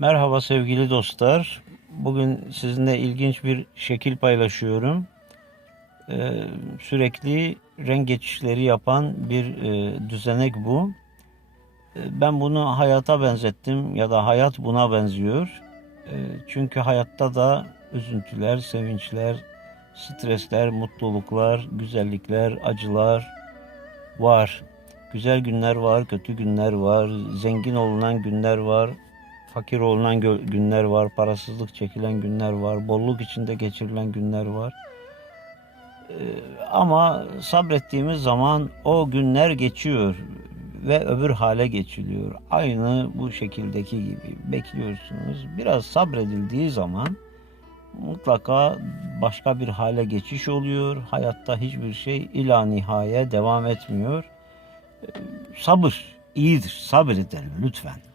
Merhaba sevgili dostlar. Bugün sizinle ilginç bir şekil paylaşıyorum. Ee, sürekli renk geçişleri yapan bir e, düzenek bu. Ee, ben bunu hayata benzettim ya da hayat buna benziyor. Ee, çünkü hayatta da üzüntüler, sevinçler, stresler, mutluluklar, güzellikler, acılar var. Güzel günler var, kötü günler var, zengin olunan günler var, fakir olunan günler var, parasızlık çekilen günler var, bolluk içinde geçirilen günler var. Ee, ama sabrettiğimiz zaman o günler geçiyor ve öbür hale geçiliyor. Aynı bu şekildeki gibi bekliyorsunuz. Biraz sabredildiği zaman mutlaka başka bir hale geçiş oluyor. Hayatta hiçbir şey ila nihaye devam etmiyor. Sabır iyidir. Sabredelim lütfen.